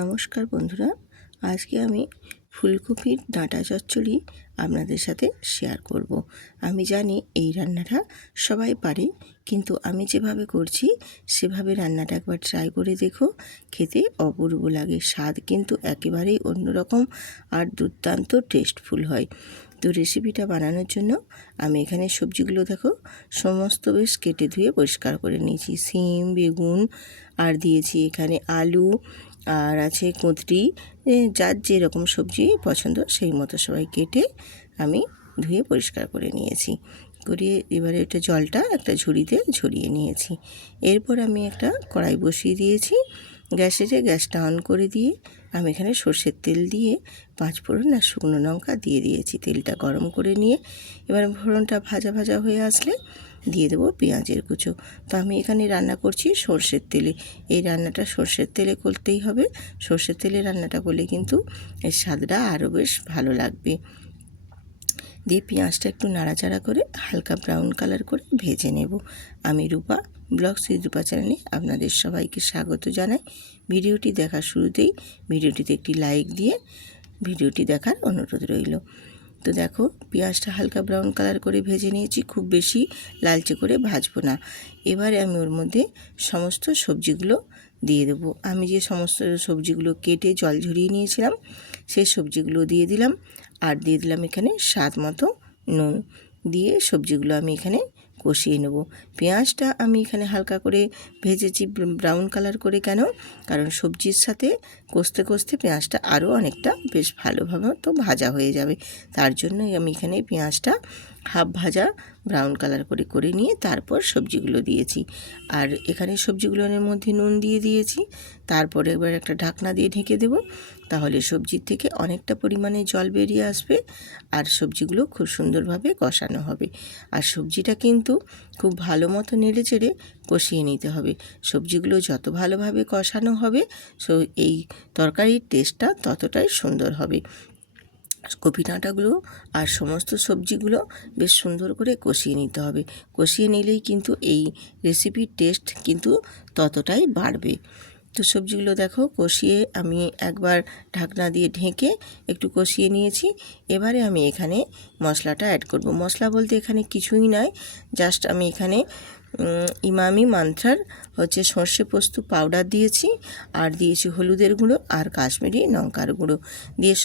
নমস্কার বন্ধুরা, আজকে আমি ফুলকপির ডাঁটা চচ্চড়ি আপনাদের সাথে শেয়ার করব। আমি জানি এই রান্নাটা সবাই পারে, কিন্তু আমি যেভাবে করছি সেভাবে রান্নাটা একবার ট্রাই করে দেখো। খেতে অপূর্ব লাগে, স্বাদ কিন্তু একেবারেই অন্যরকম আর দুর্দান্ত টেস্টফুল হয়। তো রেসিপিটা বানানোর জন্য আমি এখানে সবজিগুলো দেখো সমস্ত বেশ কেটে ধুয়ে পরিষ্কার করে নিয়েছি। সিম, বেগুন আর দিয়েছি এখানে আলু, আর আছে কুঁদরি, যার যেরকম সবজি পছন্দ সেই মতো সবাই কেটে আমি ধুয়ে পরিষ্কার করে নিয়েছি। করিয়ে এবারে এটা জলটা একটা ঝুড়িতে ঝরিয়ে নিয়েছি। এরপর আমি একটা কড়াই বসিয়ে দিয়েছি। গ্যাসটা অন করে দিয়ে আমি এখানে সর্ষের তেল দিয়ে 5 ফোড়ন আর শুকনো লঙ্কা দিয়ে দিয়েছি। তেলটা গরম করে নিয়ে এবার ফোড়নটা ভাজা ভাজা হয়ে আসলে দিয়ে দেবো পেঁয়াজের কুচো। তো আমি এখানে রান্না করছি সর্ষের তেলে। এই রান্নাটা সর্ষের তেলে করতেই হবে। সর্ষের তেলে রান্নাটা করলে কিন্তু এর স্বাদটা আরও বেশ ভালো লাগবে। দিয়ে পেঁয়াজটা একটু নাড়াচাড়া করে হালকা ব্রাউন কালার করে ভেজে নেব। আমি রূপা ব্লগস উইথ রূপা চ্যানেলে আপনাদের সবাইকে স্বাগত জানাই। ভিডিওটি দেখার শুরুতেই ভিডিওটিতে একটি লাইক দিয়ে ভিডিওটি দেখার অনুরোধ রইল। তো দেখো পেঁয়াজটা হালকা ব্রাউন কালার করে ভেজে নিয়েছি, খুব বেশি লালচে করে ভাজবো না। এবারে আমি ওর মধ্যে সমস্ত সবজিগুলো দিয়ে দেবো। আমি যে সমস্ত সবজিগুলো কেটে জল ঝরিয়ে নিয়েছিলাম সেই সবজিগুলো দিয়ে দিলাম, আর দিয়ে দিলাম এখানে স্বাদ মতো নুন। দিয়ে সবজিগুলো আমি এখানে কষিয়ে নেব। পেঁয়াজটা আমি এখানে হালকা করে ভেজেছি ব্রাউন কালার করে, কেন? কারণ সবজির সাথে কষতে কষতে পেঁয়াজটা আরও অনেকটা বেশ ভালোভাবে তো ভাজা হয়ে যাবে। তার জন্যই আমি এখানে পেঁয়াজটা হাফ ভাজা ব্রাউন কালার করে করে নিয়ে তারপর সবজিগুলো দিয়েছি। আর এখানে সবজিগুলোর মধ্যে নুন দিয়ে দিয়েছি। তারপরে এবার একটা ঢাকনা দিয়ে ঢেকে দেব, তাহলে সবজির থেকে অনেকটা পরিমাণে জল বেরিয়ে আসবে আর সবজিগুলো খুব সুন্দরভাবে কষানো হবে। আর সবজিটা কিন্তু খুব ভালো মতো নেড়ে চেড়ে কষিয়ে নিতে হবে। সবজিগুলো যত ভালোভাবে কষানো হবে এই তরকারির টেস্টটা ততটাই সুন্দর হবে। কপি ডাঁটাগুলো আর সমস্ত সবজিগুলো বেশ সুন্দর করে কষিয়ে নিতে হবে। কষিয়ে নিলেই কিন্তু এই রেসিপির টেস্ট কিন্তু ততটাই বাড়বে। তো সবজিগুলো দেখো কষিয়ে আমি একবার ঢাকনা দিয়ে ঢেকে একটু কষিয়ে নিয়েছি। এবারে আমি এখানে মশলাটা অ্যাড করব। মশলা বলতে এখানে কিছুই নয়, জাস্ট আমি এখানে ইমামি মান্ত্রার সর্ষে পোস্ত পাউডার দিয়েছি, আর দিয়েছি হলুদের গুঁড়ো আর কাশ্মীরি লঙ্কার গুঁড়ো দিয়ে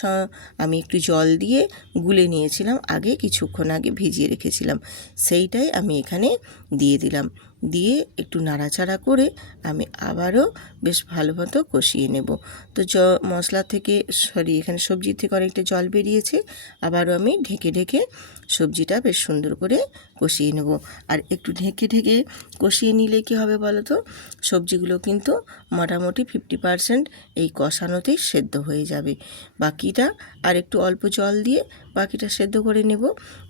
আমি একটু জল দিয়ে গুলে নিয়েছিলাম, আগে কিছুক্ষণ আগে ভিজিয়ে রেখেছিলাম, সেইটাই আমি এখানে দিয়ে দিলাম। দিয়ে একটু নাড়াচাড়া করে আমি আবারও বেশ ভালো মতো কষিয়ে নেব। তো মশলা থেকে এখানে সবজির থেকে অনেকটা জল বেরিয়েছে, আবারও আমি ঢেকে ঢেকে সবজিটা বেশ সুন্দর করে কষিয়ে নেব। আর একটু ঢেকে ঢেকে কষিয়ে নিলে কী হবে বলো তো, সবজিগুলো কিন্তু মোটামুটি 50% এই কষানোতেই সেদ্ধ হয়ে যাবে। বাকিটা আর একটু অল্প জল দিয়ে বাকিটা সেদ্ধ করে নেব।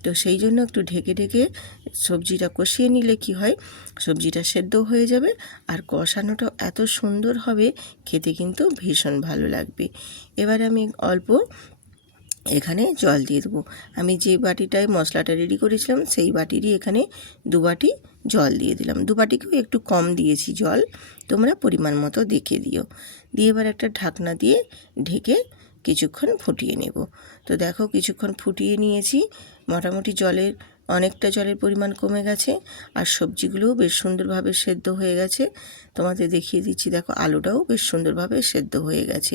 তো সেই জন্য একটু ঢেকে ঢেকে সবজিটা কষিয়ে নিলে কি হয়, সবজিটা সেদ্ধ হয়ে যাবে আর কষানোটা এত সুন্দর হবে, খেতে কিন্তু ভীষণ ভালো লাগবে। এবার আমি অল্প এখানে জল দিয়ে দেবো। আমি যে বাটিটায় মশলাটা রেডি করেছিলাম সেই বাটিরই এখানে 2 বাটি জল দিয়ে দিলাম। 2 বাটিকেও একটু কম দিয়েছি জল, তোমরা পরিমাণ মতো দেখে দিও। দিয়ে এবার একটা ঢাকনা দিয়ে ঢেকে কিছুক্ষণ ফুটিয়ে নেব। তো দেখো কিছুক্ষণ ফুটিয়ে নিয়েছি, মোটামুটি অনেকটা জলের পরিমাণ কমে গেছে আর সবজিগুলোও বেশ সুন্দরভাবে সেদ্ধ হয়ে গেছে। তোমাদের দেখিয়ে দিচ্ছি, দেখো আলুটাও বেশ সুন্দরভাবে সেদ্ধ হয়ে গেছে।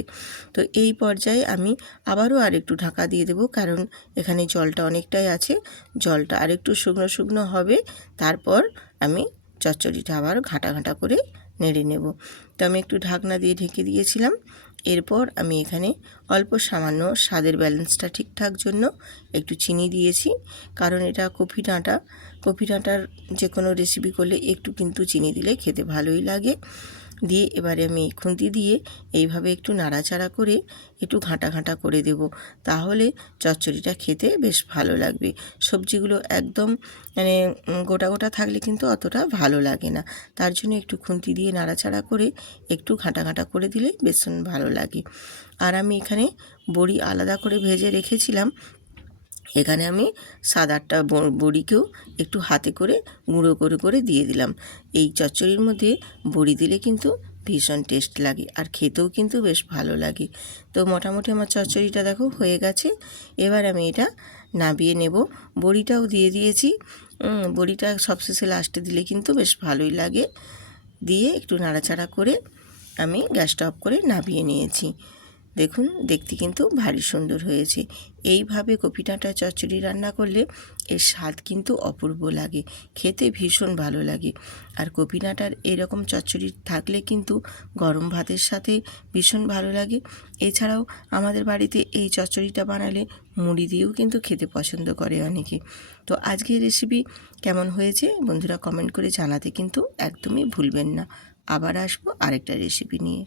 তো এই পর্যায়ে আমি আবারও আরেকটু ঢাকা দিয়ে দেবো, কারণ এখানে জলটা অনেকটাই আছে। জলটা আরেকটু শুকনো শুকনো হবে, তারপর আমি চচ্চড়িটা আবার ঘাঁটা ঘাঁটা করে নেড়ে নেব। তো আমি একটু ঢাকনা দিয়ে ঢেকে দিয়েছিলাম। এরপর আমি এখানে অল্প সামান্য স্বাদের ব্যালেন্সটা ঠিকঠাক জন্য একটু চিনি দিয়েছি, কারণ এটা কপি ডাঁটার যে কোনো রেসিপি করলে একটু কিন্তু চিনি দিলে খেতে ভালোই লাগে। দিয়ে এবারে আমি খুন্তি দিয়ে এইভাবে একটু নাড়াচাড়া করে একটু ঘাঁটা ঘাঁটা করে দেব, তাহলে চচ্চড়িটা খেতে বেশ ভালো লাগবে। সবজিগুলো একদম গোটা গোটা থাকলে কিন্তু অতটা ভালো লাগে না, তার জন্য একটু খুন্তি দিয়ে নাড়াচাড়া করে একটু ঘাঁটা ঘাঁটা করে দিলে ভীষণ ভালো লাগে। আর আমি এখানে বড়ি আলাদা করে ভেজে রেখেছিলাম, এখানে আমি 7-8টা বড়িকেও একটু হাতে করে গুঁড়ো করে করে দিয়ে দিলাম। এই চচ্চড়ির মধ্যে বড়ি দিলে কিন্তু ভীষণ টেস্ট লাগে আর খেতেও কিন্তু বেশ ভালো লাগে। তো মোটামুটি আমার চচ্চড়িটা দেখো হয়ে গেছে। এবার আমি এটা নামিয়ে নেব। বড়িটাও দিয়ে দিয়েছি। বড়িটা সবশেষে লাস্টে দিলে কিন্তু বেশ ভালোই লাগে। দিয়ে একটু নাড়াচাড়া করে আমি গ্যাসটা অফ করে নামিয়ে নিয়েছি। দেখুন দেখতে কিন্তু ভারী সুন্দর হয়েছে। এইভাবে কপি ডাঁটা চচ্চড়ি রান্না করলে এর স্বাদ কিন্তু অপূর্ব লাগে, খেতে ভীষণ ভালো লাগে। আর কপি ডাঁটার এরকম চচ্চড়ি থাকলে কিন্তু গরম ভাতের সাথে ভীষণ ভালো লাগে। এছাড়াও আমাদের বাড়িতে এই চচ্চড়িটা বানালে মুড়ি দিয়েও কিন্তু খেতে পছন্দ করে অনেকে। তো আজকের রেসিপি কেমন হয়েছে বন্ধুরা কমেন্ট করে জানাতে কিন্তু একদমই ভুলবেন না। আবার আসবো আরেকটা রেসিপি নিয়ে।